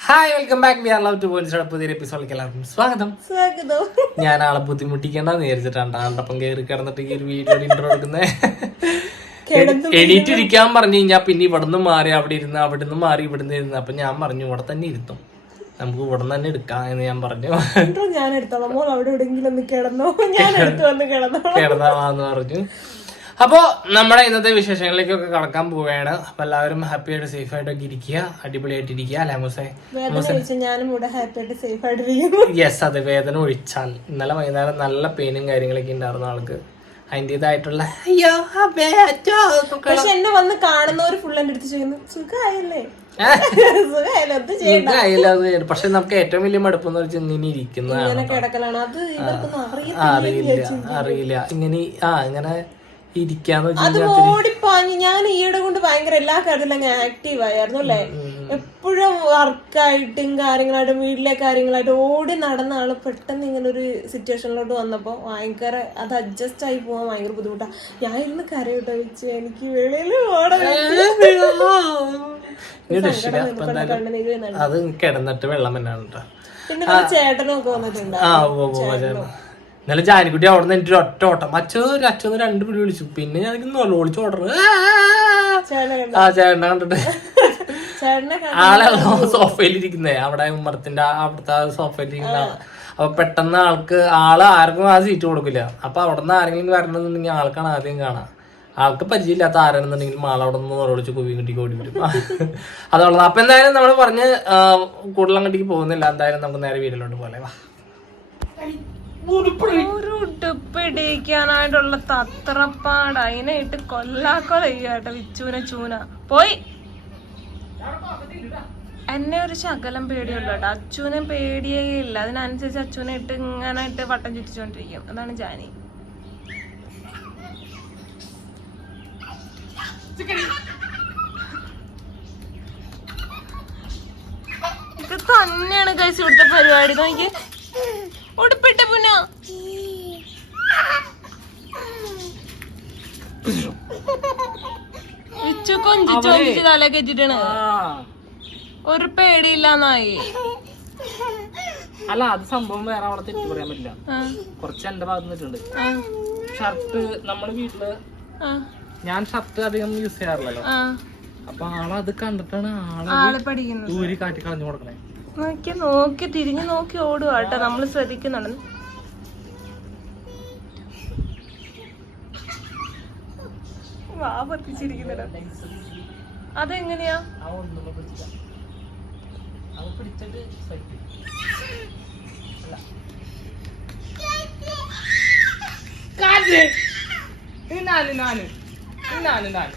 Hi welcome back we are love to points പുതിയൊരു എപ്പിസോഡിലേക്ക് എല്ലാവർക്കും സ്വാഗതം. സ്വാഗതം. ഞാൻ ആളെ ബുദ്ധിമുട്ടിക്കേണ്ടെന്ന് വിചാരിച്ചിട്ടാണ് ആളുടെ ഒപ്പം കയറി കിടന്നിട്ട് ഈ ഒരു വീഡിയോ ഇൻട്രോ എടുക്കുന്നത് എണീറ്റിരിക്കാൻ പറഞ്ഞു കഴിഞ്ഞാൽ പിന്നെ ഇവിടുന്ന് മാറി അവിടെ ഇരുന്ന് അവിടെ നിന്ന് മാറി ഇവിടുന്ന് ഇരുന്ന്. അപ്പൊ ഞാൻ പറഞ്ഞു ഇവിടെ തന്നെ ഇരുത്തും. നമുക്ക് ഇവിടെ തന്നെ എടുക്കാം എന്ന് ഞാൻ പറഞ്ഞു. ഞാൻ എടുത്തോളാം. മോൾ അവിടെ എവിടെയെങ്കിലും ഒന്ന് കിടന്നോ. ഞാൻ എടുത്തു വന്ന് കിടന്നോ കിടന്നാന്ന് പറഞ്ഞു. അപ്പോ നമ്മുടെ ഇന്നത്തെ വിശേഷങ്ങളിലേക്കൊക്കെ കടക്കാൻ പോവുകയാണ്. അപ്പൊ എല്ലാവരും ഹാപ്പി ആയിട്ട് സേഫ് ആയിട്ടൊക്കെ ഇരിക്കുക. അടിപൊളിയായിട്ട് ഇരിക്കുക. അല്ലേ മൂസേ യെസ് അത്. വേദന ഒഴിച്ചാൽ ഇന്നലെ വൈകുന്നേരം നല്ല പെയിനും കാര്യങ്ങളൊക്കെ ഉണ്ടായിരുന്നു ആൾക്ക്. അതിന്റെതായിട്ടുള്ള അയ്യോ പക്ഷെ എന്നെ വന്ന് കാണുന്നവര് ഫുൾ എന്റെ അടുത്ത് ചെയ്യുന്നു സുഖമായല്ലേ പക്ഷെ നമുക്ക് ഏറ്റവും വലിയ മടുപ്പ് എന്ന് വെച്ചാൽ ഇങ്ങനെ ഇരിക്കുന്നതാണ് അറിയില്ല അറിയില്ല. ഇങ്ങനെ ആ ഇങ്ങനെ ഇരിക്കാന്ന് അത് ഓടിപ്പാഞ്ഞ് ഞാൻ ഈയിടെ കൊണ്ട് ഭയങ്കര എല്ലാ കാര്യത്തിലും അങ്ങ് ആക്റ്റീവ് ആയിരുന്നു അല്ലേ? എപ്പോഴും വർക്കായിട്ടും കാര്യങ്ങളായിട്ടും വീട്ടിലെ കാര്യങ്ങളായിട്ടും ഓടി നടന്ന ആൾ പെട്ടെന്ന് ഇങ്ങനെ ഒരു സിറ്റുവേഷനിലോട്ട് വന്നപ്പോ ഭയങ്കര അത് അഡ്ജസ്റ്റ് ആയി പോവാൻ ഭയങ്കര ബുദ്ധിമുട്ടാ. ഞാൻ ഇരുന്ന് കരയൂട്ടോ വെച്ച് എനിക്ക് വെളിയിൽ വരുന്നുണ്ട്. അത് കിടന്നിട്ട് വെള്ളം തന്നെയാണ് ചേട്ടനൊക്കെ വന്നിട്ടുണ്ട്. ഇന്നലെ ജാനിക്കുട്ടി അവിടെ നിന്ന് എന്റെ ഒറ്റ ഓട്ടം. അച്ഛൻ അച്ഛൻ രണ്ട് പിടി വിളിച്ചു. പിന്നെ ഞാൻ ചേട്ടനെ കണ്ടു. ആ ചേട്ടനെ കണ്ടിട്ട്. ചേട്ടനെ കണ്ടു. ആളെ സോഫയിൽ ഇരിക്കുന്നേ അവിടെ ഉമ്മറത്തിന്റെ അവിടുത്തെ സോഫയിൽ ഇരിക്കുന്ന ആൾ. അപ്പൊ പെട്ടെന്ന് ആൾക്ക് ആൾ ആർക്കും ആ സീറ്റ് കൊടുക്കില്ല. അപ്പൊ അവിടെ നിന്ന് ആരെങ്കിലും വരണമെന്നുണ്ടെങ്കിൽ ആൾക്കാണ് ആദ്യം കാണാം. ആൾക്ക് പരിചയമില്ലാത്ത ആരാണെന്നുണ്ടെങ്കിലും മാള അവിടെ നിന്ന് ഓടിച്ച് കുവി കിട്ടി ഓടി വരും. അതുള്ളത് അപ്പൊ എന്തായാലും നമ്മൾ പറഞ്ഞ് കൂടുതൽ അങ്ങോട്ടേക്ക് പോകുന്നില്ല. എന്തായാലും നമുക്ക് നേരെ വീട്ടിലോട്ട് പോലെ വാ. ഒരു ഉടുപ്പ് ഇടിക്കാനായിട്ടുള്ള തത്രപ്പാട്. അതിനെ ഇട്ട് കൊല്ലാക്കൊല ചെയ്യാട്ടോ വിച്ചൂന ചൂന. പോയി. എന്നെ ഒരു ശകലം പേടിയുള്ളൂ കേട്ടോ. അച്ഛനെ പേടിയേ ഇല്ല. അതിനനുസരിച്ച് അച്ഛനെ ഇട്ട് ഇങ്ങനെ ഇട്ട് വട്ടം ചുറ്റിച്ചോണ്ടിരിക്കും. അതാണ് ജാനി. ഇത് തന്നെയാണ് കഴിച്ചു ഇവിടുത്തെ പരിപാടി. നോക്കി ഉടുപ്പിട്ട പുന. ഇച്ചു തല കെച്ചിട്ടാണ് ഒരു നായി അല്ല അത് സംഭവം വേറെ അവിടെ തെറ്റു പറയാൻ പറ്റില്ല. കുറച്ച് എന്റെ ഭാഗത്ത് നിന്നിട്ടുണ്ട് ഷർട്ട് നമ്മുടെ വീട്ടിൽ ഞാൻ ഷർട്ട് അധികം യൂസ് ചെയ്യാറില്ലല്ലോ. അപ്പൊ ആളത് കണ്ടിട്ടാണ് ആളെ ഊരി കാട്ടി കളഞ്ഞു കൊടുക്കണേ. നോക്കി നോക്കി തിരിഞ്ഞു നോക്കി ഓടുക കേട്ടോ. നമ്മൾ ശ്രദ്ധിക്കുന്നുണ്ട്. വാ അതെങ്ങനെയാ? നാല് നാല്. നാല്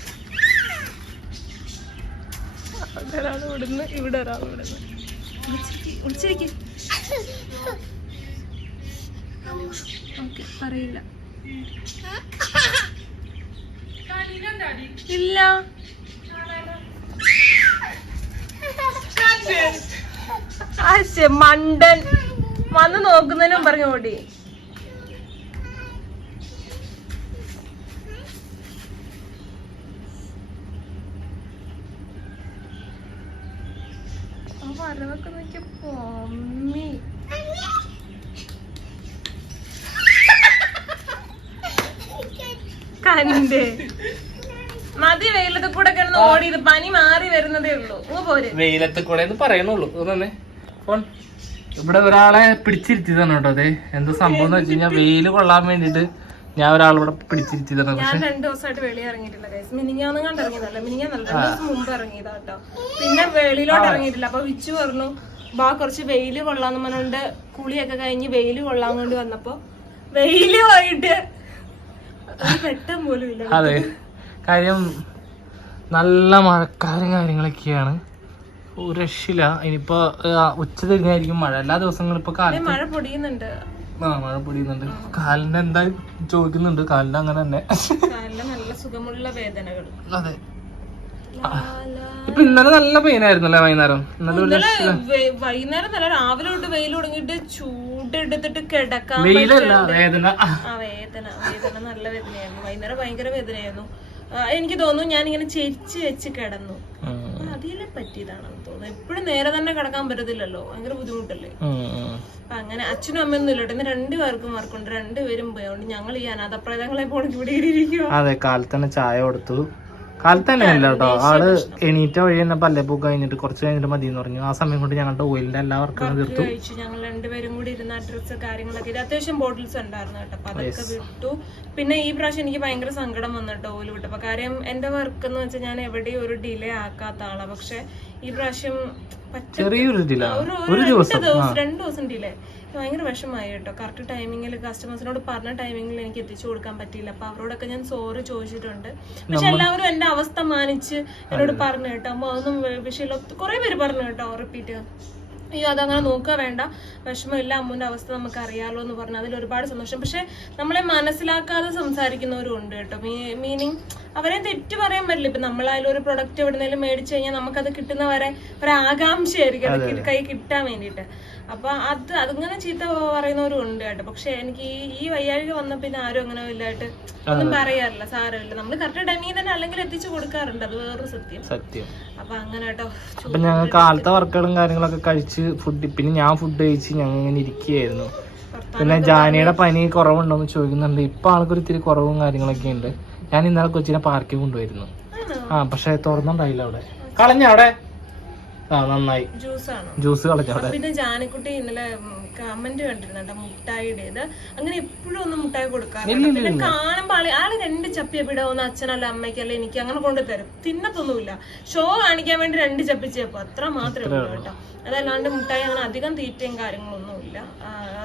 ഒരാൾ ഇവിടുന്ന് ഇവിടെ ഒരാൾ ഇവിടുന്ന് പറയില്ല ഇല്ല. മണ്ടൻ. വന്ന് നോക്കുന്നതിനും പറഞ്ഞു ഓടി. അവ വരവൊക്കെ പൊമ്മി കണ്ടേ. മതി വെയിലത്ത് കൂടെ കിടന്ന് ഓടിയത് പനി മാറി വരുന്നതേ ഉള്ളൂ. ഓ പോരെ. വെയിലത്ത് കൂടെ എന്ന് പറയണുള്ളൂ. ഇത് തന്നെ. ഫോൺ. ഇവിടെ ഒരാളെ പിടിച്ചിരുത്തിയതാണ് കേട്ടോ അതെ എന്താ സംഭവം എന്ന് വെച്ച് കഴിഞ്ഞാൽ വെയിൽ കൊള്ളാൻ വേണ്ടിട്ട് ഞാൻ ഒരാളിവിടെ പിടിച്ചിരുത്തിയതാണ്. ഞാൻ പക്ഷെ രണ്ടു ദിവസമായിട്ട് വെളി ഇറങ്ങിയിട്ടില്ല കണ്ടിറങ്ങിയതല്ല മിനിഞ്ഞാന്നും കണ്ട് ഇറങ്ങിയതല്ല. മിനിഞ്ഞാന്നല്ല രണ്ടു ദിവസം മുമ്പ് ഇറങ്ങിയതാ കേട്ടോ. പിന്നെ വെളിയിലോട്ട് ഇറങ്ങിയിട്ടില്ല. അപ്പൊ വിച്ചു പറഞ്ഞു ബാ കുറച്ച് വെയിൽ കൊള്ളാന്ന് പറഞ്ഞോണ്ട് കുളിയൊക്കെ കഴിഞ്ഞ് വെയിൽ കൊള്ളാൻ വേണ്ടി വന്നപ്പോ വെയിൽ പോയിട്ട്. പെട്ടെന്ന് വെട്ടം പോലും ഇല്ല. അതെ. കാര്യം നല്ല മഴക്കാരും കാര്യങ്ങളൊക്കെയാണ്. രക്ഷില്ല ഇനിയിപ്പോ ഉച്ച തിരിഞ്ഞായിരിക്കും മഴ. എല്ലാ ദിവസങ്ങളും ഇപ്പൊ മഴ പൊടിയുന്നുണ്ട്. ആ മഴ പൊടിയുന്നുണ്ട്. കാലിന്റെ എന്താ ചോദിക്കുന്നുണ്ട്. കാലിന്റെ അങ്ങനെ തന്നെ. നല്ല സുഖമുള്ള വേദനകൾ. അതെ. ഇപ്പൊ ഇന്നലെ നല്ല പെയിനായിരുന്നല്ലേ വൈകുന്നേരം? ഇന്നലെ വൈകുന്നേരം നല്ല രാവിലെ തൊട്ട് വെയിൽ തുടങ്ങിയിട്ട് ചൂടെടുത്തിട്ട് കിടക്കാൻ വെയിലല്ല വേദന. ആ വേദന വേദന നല്ല വേദനയായിരുന്നു. വൈകുന്നേരം ഭയങ്കര വേദനയായിരുന്നു. എനിക്ക് തോന്നുന്നു ഞാൻ ഇങ്ങനെ ചെരിച്ച് വെച്ച് കിടന്നു. അതിലെ പറ്റിയതാണെന്ന് തോന്നുന്നു. എപ്പോഴും നേരെ തന്നെ കിടക്കാൻ പറ്റത്തില്ലല്ലോ. ഭയങ്കര ബുദ്ധിമുട്ടല്ലേ? അങ്ങനെ അച്ഛനും അമ്മയൊന്നും ഇല്ല ഇന്ന് രണ്ടുപേർക്കും വർക്കുണ്ട്. രണ്ടുപേരും പോയോണ്ട് ഞങ്ങൾ ഈ അനാഥപ്രേതങ്ങളെ പോണെങ്കിൽ ഇവിടെ ഇരിക്കും അതെ കാലത്തന്നെ ചായ കൊടുത്തു. കാലത്ത് തന്നെ കേട്ടോ ആൾ എണീറ്റ വഴി തന്നെ പല്ലപ്പൂ കഴിഞ്ഞിട്ട് കുറച്ച് കഴിഞ്ഞിട്ട് മതി എന്ന് പറഞ്ഞു. ആ സമയം കൊണ്ട് ഞങ്ങളുടെ ഓയിലിന്റെ എല്ലാ വർക്കും തീർത്തു. ഞങ്ങൾ രണ്ടുപേരും കൂടി ഇരുന്ന ഡ്രസ്സ് കാര്യങ്ങളൊക്കെ ഇത് അത്യാവശ്യം ബോട്ടിൽസ് ഉണ്ടായിരുന്നു കേട്ടോ. അപ്പൊ അതൊക്കെ വിട്ടു. പിന്നെ ഈ പ്രാവശ്യം എനിക്ക് ഭയങ്കര സങ്കടം വന്നിട്ടോ ഓൽ വിട്ടപ്പോ. കാര്യം എന്റെ വർക്ക് എന്ന് വെച്ചാൽ ഞാൻ എവിടെയും ഒരു ഡിലേ ആക്കാത്ത ആളാ. പക്ഷെ ഈ പ്രാവശ്യം ചെറിയൊരു ഡിലേ ഒരു ദിവസം. രണ്ട് ദിവസം ഡിലേ ഭയങ്കര വിഷമമായി കേട്ടോ. കറക്റ്റ് ടൈമിങ്ങിൽ കസ്റ്റമേഴ്സിനോട് പറഞ്ഞ ടൈമിങ്ങിൽ എനിക്ക് എത്തിച്ചു കൊടുക്കാൻ പറ്റിയില്ല. അപ്പൊ അവരോടൊക്കെ ഞാൻ സോറി ചോദിച്ചിട്ടുണ്ട്. പക്ഷെ എല്ലാവരും എന്റെ അവസ്ഥ മാനിച്ച് എന്നോട് പറഞ്ഞു കേട്ടോ. അമ്മ അതൊന്നും വിഷയമില്ല കുറെ പേര് പറഞ്ഞു കേട്ടോ. റിപ്പീറ്റ് അയ്യോ അതങ്ങനെ നോക്കുക വേണ്ട. വിഷമമില്ല അമ്മൂന്റെ അവസ്ഥ നമുക്ക് അറിയാമല്ലോ എന്ന് പറഞ്ഞു അതിൽ ഒരുപാട് സന്തോഷം. പക്ഷെ നമ്മളെ മനസ്സിലാക്കാതെ സംസാരിക്കുന്നവരും ഉണ്ട് കേട്ടോ മീനിങ് അവരെ തെറ്റ് പറയാൻ പറ്റില്ല. ഇപ്പൊ നമ്മളായാലും ഒരു പ്രൊഡക്റ്റ് എവിടുന്നേലും മേടിച്ചു കഴിഞ്ഞാൽ നമുക്കത് കിട്ടുന്നവരെ ഒരു ആകാംക്ഷയായിരിക്കും. അത് കൈ കിട്ടാൻ വേണ്ടിയിട്ട്. അപ്പൊ അത് അതിങ്ങനെ ചീത്ത പറയുന്നവരും ഉണ്ട് കേട്ടോ. പക്ഷെ എനിക്ക് ഈ ഈ വയ്യാഴിക വന്ന പിന്നെ ആരും അങ്ങനെ ഇല്ലായിട്ട് ഒന്നും പറയാറില്ല. സാരമില്ല. നമ്മൾ കറക്റ്റ് ടൈമിൽ തന്നെ അല്ലെങ്കിൽ എത്തിച്ചു കൊടുക്കാറുണ്ട്. അത് വേറൊരു സത്യം. സത്യം. അപ്പൊ അങ്ങനെ കേട്ടോ. ഞങ്ങൾ കാലത്തെ വർക്കുകളും കാര്യങ്ങളൊക്കെ കഴിച്ച് ഫുഡ് പിന്നെ ഞാൻ ഫുഡ് കഴിച്ച് ഞങ്ങൾ ഇങ്ങനെ ഇരിക്കുകയായിരുന്നു. പിന്നെ ജാനിയുടെ പനി കുറവുണ്ടോ എന്ന് ചോദിക്കുന്നുണ്ട്. ഇപ്പൊ ആൾക്കൊരു ഇത്തിരി കുറവും കാര്യങ്ങളൊക്കെ ഉണ്ട്. ഞാൻ ഇന്നലെ കൊച്ചിനെ പാർക്കിൽ കൊണ്ടുപോയിരുന്നു. ആ പക്ഷെ തുറന്നുണ്ടായില്ല അവിടെ. കളഞ്ഞ അവിടെ? ആ നന്നായി. ജ്യൂസാണോ? ജ്യൂസ് കളഞ്ഞ അവിടെ. പിന്നെ ജാനക്കുട്ടി ഇന്നലെ കമന്റ് കണ്ടിരുന്നുണ്ട് മുട്ടായിയുടേത് അങ്ങനെ എപ്പോഴും ഒന്നും മുട്ടായി കൊടുക്കാറില്ല. പിന്നെ കാണുമ്പോൾ ആൾ ആൾ രണ്ട് ചപ്പി ഒന്ന് അച്ഛനല്ല അമ്മയ്ക്കല്ല എനിക്ക് അങ്ങനെ കൊണ്ട് തരും. തിന്നത്തൊന്നുമില്ല. ഷോ കാണിക്കാൻ വേണ്ടി രണ്ട് ചപ്പി ചെയ്യപ്പോ അത്ര മാത്രമേ ഉള്ളൂ കേട്ടോ. അതല്ലാണ്ട് മുട്ടായി അങ്ങനെ അധികം തീറ്റയും കാര്യങ്ങളൊന്നുമില്ല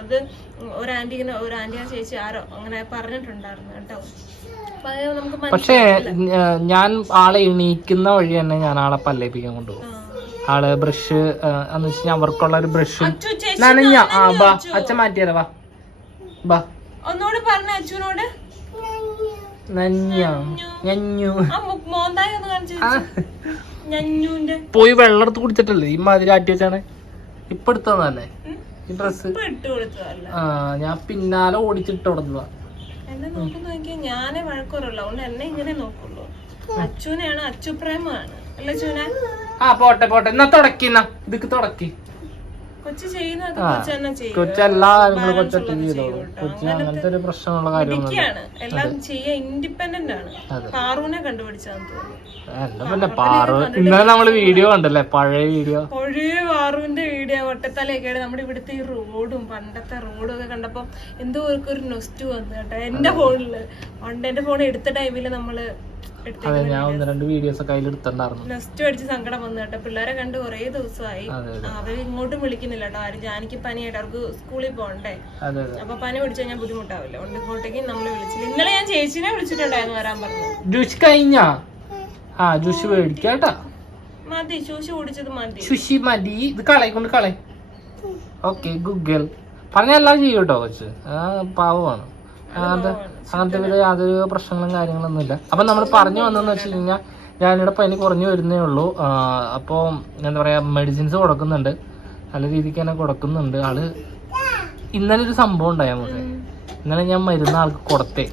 അത് ഒരു ആന്റിങ്ങനെ ഒരു ആ ചേച്ചി ആരോ അങ്ങനെ പറഞ്ഞിട്ടുണ്ടായിരുന്നു കേട്ടോ. പക്ഷേ ഞാൻ ആളെ എണീക്കുന്ന വഴി തന്നെ ഞാൻ ആളെ പല്ലേപ്പിക്കാൻ കൊണ്ടുപോകും. ആൾ ബ്രഷ് എന്ന് വെച്ചാൽ അവർക്കുള്ള ഒരു ബ്രഷ് നനഞ്ഞ. ആ ബാ അച്ഛൻ മാറ്റിയാലോ വാ ബാ. ഒന്നോട് പറഞ്ഞ അച്ഛനോട് പോയി വെള്ളം എടുത്ത് കുടിച്ചിട്ടല്ലേ ഈ മാതിരി ആട്ടി വെച്ചാണ്? ഇപ്പൊ എടുത്തതല്ലേ ഈ ഡ്രസ് ആ ഞാൻ പിന്നാലെ ഓടിച്ചിട്ട് കൊടുത്തതാ ഞാനേ വഴക്കുറല്ല അതുകൊണ്ട് എന്നെ ഇങ്ങനെ നോക്കുള്ളൂ. അച്ഛനെയാണ് അച്ചുപ്രേമാണ് അല്ല അച്ചുവിനെ ആ പോട്ടെ പോട്ടെ. എന്നാ തുടക്കിന്നാ ഇതൊക്കെ തുടക്കി. കൊച്ചു കൊച്ചു കൊച്ചു എല്ലാ കാര്യങ്ങളും കൊച്ചൊക്കെ ചെയ്തോ ചെയ്യും. അങ്ങനത്തെ ഒരു പ്രശ്നമുള്ള കാര്യമൊന്നും എല്ലാം ചെയ്യാൻ ഇൻഡിപെൻഡന്റ് ആണ്. പാറൂനെ കണ്ടുപിടിച്ചാന്ന് തോന്നുന്നു. എന്റെ പിന്നെ പാറു ഇന്നലെ നമ്മൾ വീഡിയോ കണ്ടല്ലേ? പഴയ വീഡിയോ. പഴയ പാറുവിന്റെ വീഡിയോ ഒട്ടത്തലയൊക്കെയാണ് നമ്മുടെ ഇവിടുത്തെ ഈ റോഡും പണ്ടത്തെ റോഡും ഒക്കെ കണ്ടപ്പോ എന്തോ ഒരു- നൊസ്റ്റു വന്നു കേട്ടോ. എന്റെ ഫോണിൽ. പണ്ട് എന്റെ ഫോൺ എടുത്ത ടൈമിൽ നമ്മൾ അതെ ഞാൻ ഒന്ന് രണ്ട് വീഡിയോസ് ഒക്കെ അതിൽ എടുത്തിട്ടുണ്ടായിരുന്നു. നെസ്റ്റ് അടിച്ച് സങ്കടം വന്നു കേട്ടോ പിള്ളേരെ കണ്ട് കുറേ ദിവസമായി. അവർ ഇങ്ങോട്ടും വിളിക്കുന്നില്ല കേട്ടോ. ആരും ജാനിക്ക് പനിയായിട്ട് അവർക്ക് സ്കൂളിൽ പോകണ്ടേ? അപ്പൊ പനി പിടിച്ചു കഴിഞ്ഞാൽ ബുദ്ധിമുട്ടാവില്ല. ഉണ്ട് ഇങ്ങോട്ടേക്ക് നമ്മളെ വിളിച്ചില്ല ഇന്നലെ ഞാൻ ചേച്ചിനെ വിളിച്ചിട്ടുണ്ടായിരുന്നു വരാൻ പറഞ്ഞു. ജ്യൂസ് കഴിഞ്ഞാ? ആ ജ്യൂസ് മേടിക്കാട്ടാ മതി ശൂശി കുടിച്ചത് മതി. ശുശി മതി. ഇത് കളയിക്കൊണ്ട് കളെ ഓക്കെ ഗൂഗിൾ. പറഞ്ഞെല്ലാം ചെയ്യൂട്ടോ കൊച്ച്. ആ പാവമാണ്. അങ്ങനത്തെ അങ്ങനത്തെ വിധ യാതൊരു പ്രശ്നങ്ങളും കാര്യങ്ങളൊന്നും ഇല്ല അപ്പൊ നമ്മൾ പറഞ്ഞു വന്നതെന്ന് വെച്ച് കഴിഞ്ഞാൽ ഞാനിവിടെ പനി കുറഞ്ഞു വരുന്നേ ഉള്ളൂ. അപ്പോൾ അപ്പൊ എന്താ പറയാ മെഡിസിൻസ് കൊടുക്കുന്നുണ്ട്. നല്ല രീതിക്ക് തന്നെ കൊടുക്കുന്നുണ്ട്. ആൾ ഇന്നലെ ഒരു സംഭവം ഉണ്ടായി നമുക്ക്. ഇന്നലെ ഞാൻ മരുന്ന് ആൾക്ക് കൊടുത്തേ.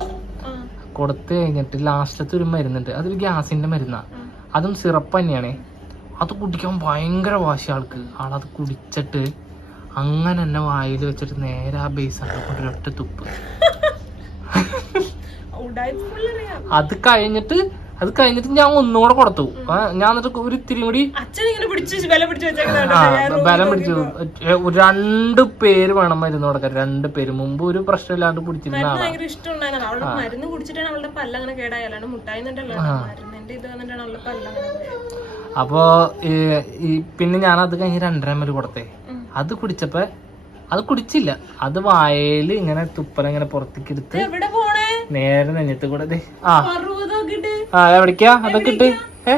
കൊടുത്തു കഴിഞ്ഞിട്ട് ലാസ്റ്റത്തെ ഒരു മരുന്നുണ്ട്. അതൊരു ഗ്യാസിന്റെ മരുന്നാണ് അതും സിറപ്പ് തന്നെയാണ്. അത് കുടിക്കാൻ ഭയങ്കര വാശി ആൾക്ക്. ആളത് കുടിച്ചിട്ട് അങ്ങനെ തന്നെ വായിൽ വെച്ചിട്ട് നേരെ ആ ബേസ് ആക്കി ഒറ്റ തുപ്പ്. അത് കഴിഞ്ഞിട്ട് അത് കഴിഞ്ഞിട്ട് ഞാൻ ഒന്നുകൂടെ കൊടുത്തു. ഞാൻ എന്നിട്ട് ഒരു ഇത്തിരി കൂടി ബലം പിടിച്ചു രണ്ട് പേര് വേണം മരുന്ന് കൊടുക്കാൻ. രണ്ട് പേര്. മുമ്പ് ഒരു പ്രശ്നമില്ലാണ്ട് പിടിച്ചിരുന്ന അപ്പൊ പിന്നെ ഞാൻ അത് കഴിഞ്ഞ് രണ്ടര മരു കൊടുത്തേ. അത് കുടിച്ചപ്പോ അത് കുടിച്ചില്ല. അത് വായയിൽ ഇങ്ങനെ തുപ്പല ഇങ്ങനെ പുറത്തേക്ക് എടുത്ത് നേരെ നെഞ്ഞത്ത് കൂടെ ആ. ആ എവിടേക്കാ? അതൊക്കെ ഇട്ട്. ഏ?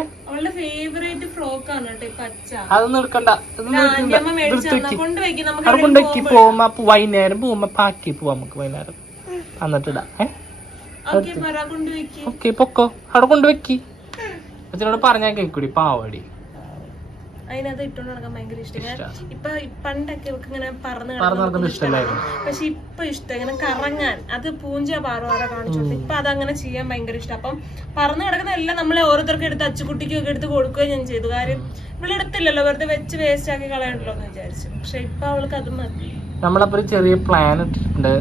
അതൊന്നും എടുക്കണ്ട. അവിടെ പോകുമ്പോ വൈകുന്നേരം പോകുമ്പോ പാക്കി പോവാം നമുക്ക് വൈകുന്നേരം. എന്നിട്ട് ഇടാം. ഏ? ഓക്കെ പൊക്കോ. അവിടെ കൊണ്ടുവെക്കി അച്ഛനോട് പറഞ്ഞാൽ കേക്കൂടി പാവാടി. അതിനകത്ത് ഇട്ടോണ്ട് നടക്കാൻ ഭയങ്കര ഇഷ്ടം. ഇപ്പൊ പണ്ടൊക്കെ ഇവക്ക് ഇങ്ങനെ പറന്ന് നടക്കുന്നത് പക്ഷെ ഇപ്പൊ ഇഷ്ടം. ഇങ്ങനെ കറങ്ങാൻ. അത് പൂഞ്ച പാറുവാറ കാണിച്ചു കൊടുത്തു. ഇപ്പൊ അതങ്ങനെ ചെയ്യാൻ ഭയങ്കര ഇഷ്ടം. അപ്പം പറന്ന് കിടക്കുന്ന എല്ലാം നമ്മളെ ഓരോരുത്തർക്കും എടുത്ത് അച്ചുകുട്ടിക്കും ഒക്കെ എടുത്ത് കൊടുക്കുകയും ഞാൻ ചെയ്തു. കാര്യം ഇവിടെ എടുത്തില്ലല്ലോ. വെറുതെ വെച്ച് വേസ്റ്റ് ആക്കി കളയണ്ടല്ലോ എന്ന് വിചാരിച്ചു. പക്ഷെ ഇപ്പൊ അവൾക്ക് അത് മതി. നമ്മളപ്പോ ഒരു ചെറിയ പ്ലാൻ ഇട്ടിട്ടുണ്ട്.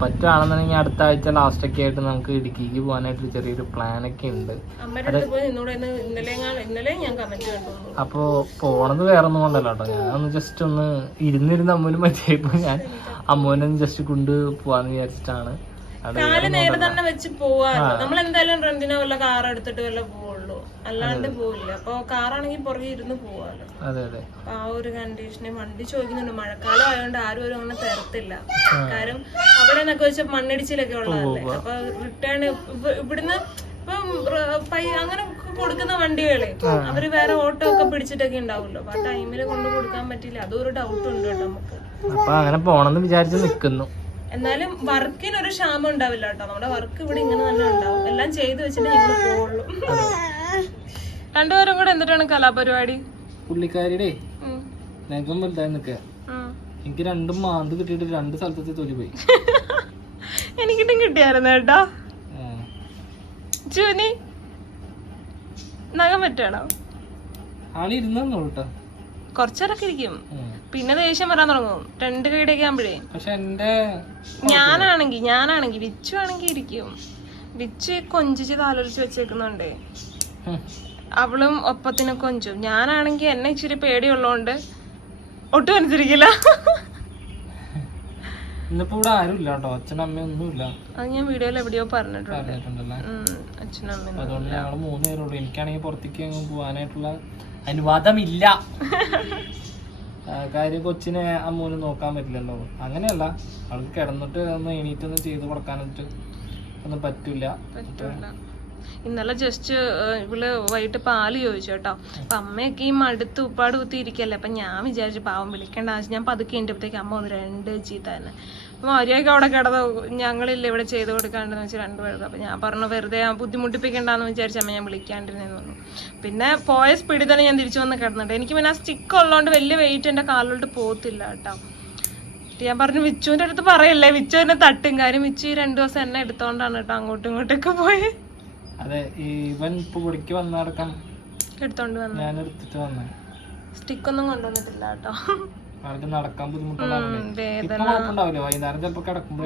പറ്റുകയാണെന്നുണ്ടെങ്കിൽ അടുത്ത ആഴ്ച ലാസ്റ്റ് ഒക്കെ ആയിട്ട് നമുക്ക് ഇടുക്കിക്ക് പോകാനായിട്ട് ചെറിയൊരു പ്ലാൻ ഒക്കെ ഉണ്ട്. അമ്മയുടെ അടുത്ത് പോയി നിന്നോട് ഇന്ന് ഇന്നലെ ഇന്നലെ ഞാൻ കമന്റ് കണ്ടു. അപ്പോ പോണത് വേറെ ഒന്നും കൊണ്ടല്ല കേട്ടോ. ഒന്ന് ജസ്റ്റ് ഒന്ന് ഇരുന്നിരുന്ന് അമ്മൂന് മതിയായപ്പോ ഞാൻ അമ്മൂനെ ജസ്റ്റ് കൊണ്ട് പോവാന്ന് വിചാരിച്ചിട്ടാണ്. കാൽ നേരെ തന്നെ വെച്ച് പോവാ. നമ്മൾ എന്തായാലും റെന്റിനോ വല്ല കാർ എടുത്തിട്ട് വല്ല പോവുള്ളൂ അല്ലാണ്ട് പോവില്ല. അപ്പൊ കാറാണെങ്കിൽ പുറകെ ഇരുന്ന് പോവാലോ. അപ്പൊ ആ ഒരു കണ്ടീഷനിൽ വണ്ടി ചോദിക്കുന്നുണ്ട്. മഴക്കാലം ആയതുകൊണ്ട് ആരും ഒരു അങ്ങനെ തരത്തില്ല. കാരണം അവിടെ എന്നൊക്കെ വെച്ചാൽ മണ്ണിടിച്ചിലൊക്കെ ഉള്ളതല്ലേ? അപ്പൊ റിട്ടേൺ ഇവിടുന്ന് ഇപ്പം അങ്ങനെ കൊടുക്കുന്ന വണ്ടികളെ അവർ വേറെ ഓട്ടോ ഒക്കെ പിടിച്ചിട്ടൊക്കെ ഉണ്ടാവുമല്ലോ. അപ്പൊ ആ ടൈമിൽ കൊണ്ട് കൊടുക്കാൻ പറ്റില്ല. അതൊരു ഒരു ഡൗട്ട് ഉണ്ട് കേട്ടോ നമുക്ക്. അപ്പൊ അങ്ങനെ പോണെന്ന് വിചാരിച്ച് നിക്കുന്നു. എന്നാലും വർക്കിനൊരു ക്ഷാമം ഉണ്ടാവില്ല കേട്ടോ. നമ്മുടെ വർക്ക് ഇവിടെ ഇങ്ങനെ തന്നെ ഉണ്ടാവും. എല്ലാം ചെയ്തു വെച്ചിട്ട് ഞങ്ങൾ പോവുള്ളൂ. രണ്ടുപേരും കൂടെ എന്തിട്ടാണ് കലാപരിപാടി? പുള്ളിക്കാരിയുടെ. നഖം വലുതായി നിൽക്കുക എനിക്ക് രണ്ടും മാന്ത് കിട്ടിയിട്ട് രണ്ട് സ്ഥലത്തെ തൊലി പോയി എനിക്കിട്ടും കിട്ടിയായിരുന്നു കേട്ടോ. ജൂനി നഖം പറ്റണോ ആൾ ഇരുന്നോ കേട്ടോ കുറച്ചേരൊക്കെ ഇരിക്കും. പിന്നെ ദേഷ്യം വരാൻ തുടങ്ങും. രണ്ട് കൈയുടെയൊക്കെ ആകുമ്പോഴേ പക്ഷെ എന്റെ ഞാനാണെങ്കി ഞാനാണെങ്കി വിച്ചു ആണെങ്കി ഇരിക്കും. വിച്ചു കൊഞ്ചിച്ച് താലോലിച്ച് വെച്ചേക്കുന്നുണ്ടേ. അവളും ഒപ്പത്തിന് കൊഞ്ചും. ഞാനാണെങ്കിൽ എന്നെ ഇച്ചിരി പേടിയുള്ളതുകൊണ്ട് ഒട്ടും അനുസരിക്കില്ല. ഇന്നിപ്പോ ഇവിടെ ആരും ഇല്ല കേട്ടോ അച്ഛനും അമ്മയും ഒന്നും ഇല്ല. അത് ഞാൻ വീഡിയോയിൽ എവിടെയോ പറഞ്ഞിട്ടുണ്ട്. പറഞ്ഞിട്ടുണ്ടല്ലേ? ഉം, അച്ഛനും അമ്മയും അതുകൊണ്ട് ഞങ്ങൾ മൂന്ന് പേരുള്ളൂ എനിക്കാണെങ്കിൽ പുറത്തേക്ക് പോകാനായിട്ടുള്ള അനുവാദമില്ല. ആ, കാര്യം കൊച്ചിനെ അമ്മൂന് നോക്കാൻ പറ്റില്ലല്ലോ. അങ്ങനെയല്ല. അവൾക്ക് കിടന്നിട്ട് ഒന്ന് എണീറ്റൊന്നും ചെയ്ത് കൊടുക്കാനായിട്ട് ഒന്നും പറ്റില്ല പറ്റൂല. ഇന്നലെ ജസ്റ്റ് ഇവൾ വൈകിട്ട് പാൽ ചോദിച്ചു കേട്ടോ. അപ്പൊ അമ്മയൊക്കെ ഈ മടുത്ത് ഉപ്പാട് കുത്തി ഇരിക്കല്ലേ അപ്പൊ ഞാൻ വിചാരിച്ചു പാവം വിളിക്കേണ്ട. ആവശ്യം ഞാൻ പതുക്കെ കഴിഞ്ഞപ്പോഴത്തേക്ക് അമ്മ ഒന്ന് രണ്ട് ചീത്ത തന്നെ അപ്പൊ മര്യാദയ്ക്ക് അവിടെ കിടന്ന് ഞങ്ങളില്ല ഇവിടെ ചെയ്ത് കൊടുക്കാണ്ടെന്ന് വെച്ചാൽ രണ്ടുപേർക്ക് അപ്പൊ ഞാൻ പറഞ്ഞു വെറുതെ ബുദ്ധിമുട്ടിപ്പിക്കണ്ടെന്ന് വിചാരിച്ച അമ്മ ഞാൻ വിളിക്കാണ്ടിരുന്നെന്ന് പിന്നെ പോയ സ്പീഡിൽ തന്നെ ഞാൻ തിരിച്ചു വന്ന് കിടന്നിട്ട് എനിക്ക് പിന്നെ ആ സ്റ്റിക്ക് ഉള്ളതുകൊണ്ട് വലിയ വെയിറ്റ് എന്റെ കാലിലോട്ട് പോകത്തില്ല കേട്ടോ. ഞാൻ പറഞ്ഞു വിച്ചുവിന്റെ അടുത്ത് പറയല്ലേ? വിച്ചു എന്നെ തട്ടും. കാര്യം വിച്ചു ഈ രണ്ടു ദിവസം എന്നെ എടുത്തോണ്ടാണ് കേട്ടോ അങ്ങോട്ടും ഇങ്ങോട്ടൊക്കെ പോയി. അതെ ഇവൻ ഇപ്പൊ ഇവിടേക്ക് വന്നടക്കം എടുത്തോണ്ട് വന്നു. ഞാൻ എടുത്തിട്ട് വന്നേ. സ്റ്റിക്കൊന്നും കൊണ്ടുവന്നിട്ടില്ല കേട്ടോ. ആൾക്ക് നടക്കാൻ ബുദ്ധിമുട്ടുണ്ടാവില്ലേ? ഇപ്പൊ കുഴപ്പമുണ്ടാവില്ല? വൈകുന്നേരം ചിലപ്പോ കിടക്കുമ്പോ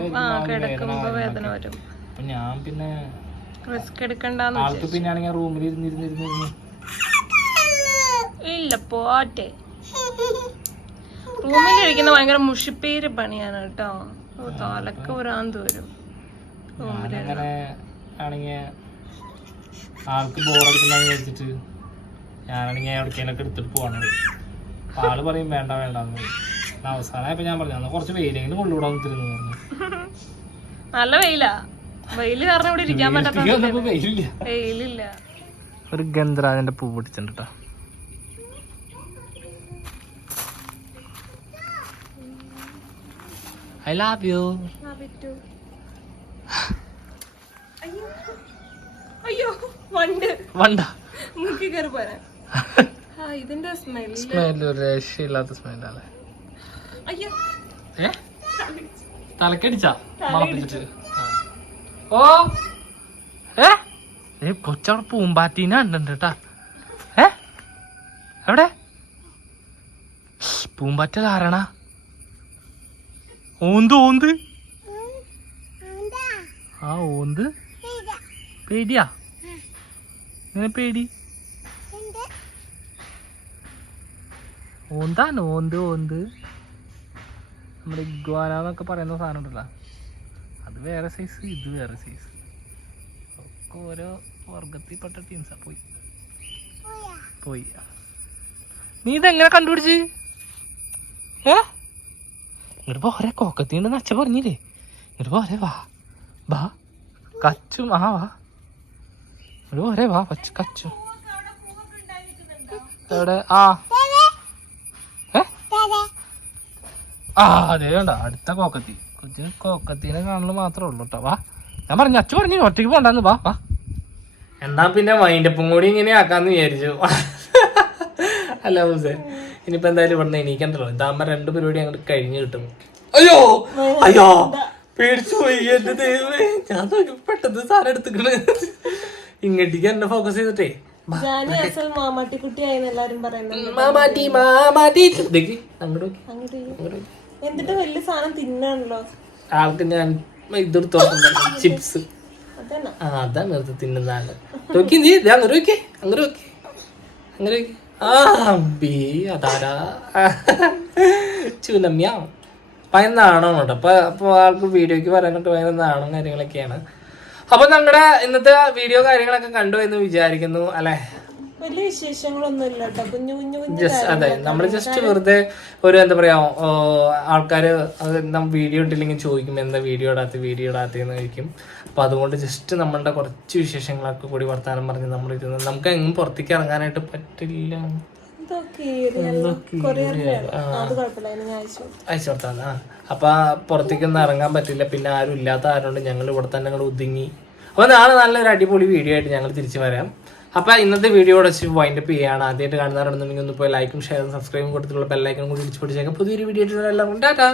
വേദന വരും. അപ്പൊ ഞാൻ പിന്നെ റിസ്ക് എടുക്കണ്ടെന്ന് ആൾക്ക് പിന്നെ ആണെങ്കിൽ റൂമിൽ ഇരുന്നിരുന്നിരുന്നിരുന്ന്. ഇല്ല പോട്ടെ. റൂമിൽ ഇരിക്കുന്ന ഭയങ്കര മുഷിപ്പേര് പണിയാണ് കേട്ടോ. തലക്ക് തോരും. വരും ഞാനങ്ങനെ ആണെങ്കിൽ ആൾക്ക് ബോറടിക്കണ്ടെന്ന് വിചാരിച്ചിട്ട്. ഞാനാണെങ്കിൽ എവിടേക്കെങ്കിലൊക്കെ എടുത്തിട്ട് പോകണത് അപ്പം ആൾ പറയും വേണ്ട വേണ്ട എന്ന് അവസാനമായപ്പോ ഞാൻ പറഞ്ഞു അന്ന് കുറച്ച് വെയിലെങ്കിലും കൊണ്ടുവിടാൻ തിരുന്നു പറഞ്ഞു. നല്ല വെയിലാ. വെയിൽ കാരണം ഇവിടെ ഇരിക്കാൻ പറ്റാത്ത വെയിലില്ല. വെയിലില്ല. ഒരു ഗന്ധരാജന്റെ പൂ പിടിച്ചിട്ടുണ്ട് കേട്ടോ ഐ ലവ് യു ആ, വിറ്റു. അയ്യോ. അയ്യോ വണ്ട്. വണ്ട? മുക്കി കയറി പോരാ. ആ ഇതിന്റെ സ്മെല്ല് സ്മെൽ ഒരു രക്ഷയില്ലാത്ത സ്മെല്ലാണ് അയ്യോ. ഏ? തലക്കടിച്ചാ? മണപ്പിച്ചിട്ട്. ഓ! ഏ? ഏ കൊച്ചവിടെ പൂമ്പാറ്റീനെ കണ്ടുണ്ട് കേട്ടാ. ഏ? എവിടെ? പൂമ്പാറ്റ ധാരണ. ഓന്ത് ഓന്ത്. ആ ഓന്ത്. പേടിയാ? ഇങ്ങനെ പേടി? ഓന്താണ് ഓന്ത്? ഓന്ത്. നമ്മുടെ ഇഗ്വാന എന്നൊക്കെ പറയുന്ന സാധനം ഉണ്ടല്ലോ. അത് വേറെ സൈസ് ഇത് വേറെ സൈസ് ഒക്കെ ഓരോ വർഗത്തിൽപ്പെട്ട ടീംസാ പോയി. പോയി? നീ ഇതെങ്ങനെ കണ്ടുപിടിച്ച്? ഏ? ഇങ്ങോട്ട് പോരെ കോക്കത്തിണ്ടെന്ന് അച്ഛ പറഞ്ഞില്ലേ? ഇങ്ങോട്ട് പോരെ വാ. വാ. കച്ചും ആ വാ. പോരെ വാ പച്ച കച്ച. എവിടെ? ആ. അടുത്ത കോക്കത്തി. കൊച്ചിന് കോക്കത്തിനെ കാണൽ മാത്രമേ ഉള്ളൂ കേട്ടോ വാ. ഞാൻ പറഞ്ഞു അച്ഛൻ പറഞ്ഞു ഒറ്റയ്ക്ക് പോണ്ടെന്ന്. വാ വാ. എന്നാ പിന്നെ വൈൻഡപ്പും കൂടി ഇങ്ങനെ ആക്കാന്ന് വിചാരിച്ചു. അല്ല ഹുസേൻ ഇനിയിപ്പോ എന്തായാലും ഇവിടെ എണീക്കണ്ടല്ലോ. ഇതാകുമ്പോ രണ്ട് പരിപാടി അങ്ങോട്ട് കഴിഞ്ഞു കിട്ടും. അയ്യോ അയ്യോ പേടിച്ചു പോയി എന്റെ ദൈവമേ. ഞാൻ പെട്ടെന്ന് സാധനം എടുത്തിക്കണ്. ഇങ്ങോട്ടേക്ക് എന്നെ ഫോക്കസ് ചെയ്തിട്ടേ. മാമാട്ടി മാമാട്ടി. അങ്ങോട്ട്. എന്നിട്ട് വലിയ സാധനം തിന്നാണല്ലോ. ആൾക്ക് ഞാൻ ചിപ്സ് അതാണ് എടുത്ത് തിന്നുന്ന ആൾ നോക്കി നീ ഇത് അങ്ങോട്ട് നോക്കി അങ്ങനെ നോക്കി. അങ്ങനെ നോക്കി. ആ ബി അതാരാ? ചുനമ്യ ഭയങ്കര കേട്ടോ. അപ്പൊ അപ്പൊ ആൾക്ക് വീഡിയോക്ക് പറയാനൊക്കെ ഭയങ്കര നാണം കാര്യങ്ങളൊക്കെയാണ്. അപ്പൊ നമ്മുടെ ഇന്നത്തെ വീഡിയോ കാര്യങ്ങളൊക്കെ കണ്ടു എന്ന് വിചാരിക്കുന്നു അല്ലെ? വലിയ വിശേഷങ്ങളൊന്നും ഇല്ല കേട്ടോ. കുഞ്ഞു കുഞ്ഞു കുഞ്ഞു ജസ്റ്റ് അതെ നമ്മൾ ജസ്റ്റ് വെറുതെ ഒരു എന്താ പറയാ ആൾക്കാര് വീഡിയോ ഇട്ടില്ലെങ്കിൽ ചോദിക്കും എന്താ വീഡിയോ ഇടാത്ത വീഡിയോ ഇടാത്തതെന്ന് ചോദിക്കും. അപ്പൊ അതുകൊണ്ട് ജസ്റ്റ് നമ്മളുടെ കുറച്ച് വിശേഷങ്ങളൊക്കെ കൂടി വർത്താനം പറഞ്ഞ് നമ്മൾ ഇരുന്ന് നമുക്ക് എങ്ങും പുറത്തേക്ക് ഇറങ്ങാനായിട്ട് പറ്റില്ല. അയച്ചു കൊടുത്തു. അപ്പൊ പുറത്തേക്ക് ആ. അപ്പൊ പുറത്തേക്കൊന്നും ഇറങ്ങാൻ പറ്റില്ല പിന്നെ ആരും ഇല്ലാത്ത ആരുണ്ട് ഞങ്ങൾ ഇവിടെ തന്നെ ഞങ്ങൾ ഒതുങ്ങി. അപ്പൊ നാളെ നല്ലൊരു അടിപൊളി വീഡിയോ ആയിട്ട് ഞങ്ങൾ തിരിച്ചു വരാം. അപ്പൊ ഇന്നത്തെ വീഡിയോ വെച്ച് വൈൻഡപ്പ് ചെയ്യാണ്. ആദ്യമായിട്ട് കാണുന്നവരുണ്ടെന്നുണ്ടെങ്കിൽ ഒന്ന് പോയി ലൈക്കും ഷെയറും സബ്സ്ക്രൈബും കൊടുത്തിട്ടുള്ള ബെല്ലൈക്കും കൂടി വിളിച്ചു പിടിച്ചേക്കാം. പുതിയൊരു വീഡിയോ ആയിട്ട് എല്ലാവർക്കും ടാറ്റാ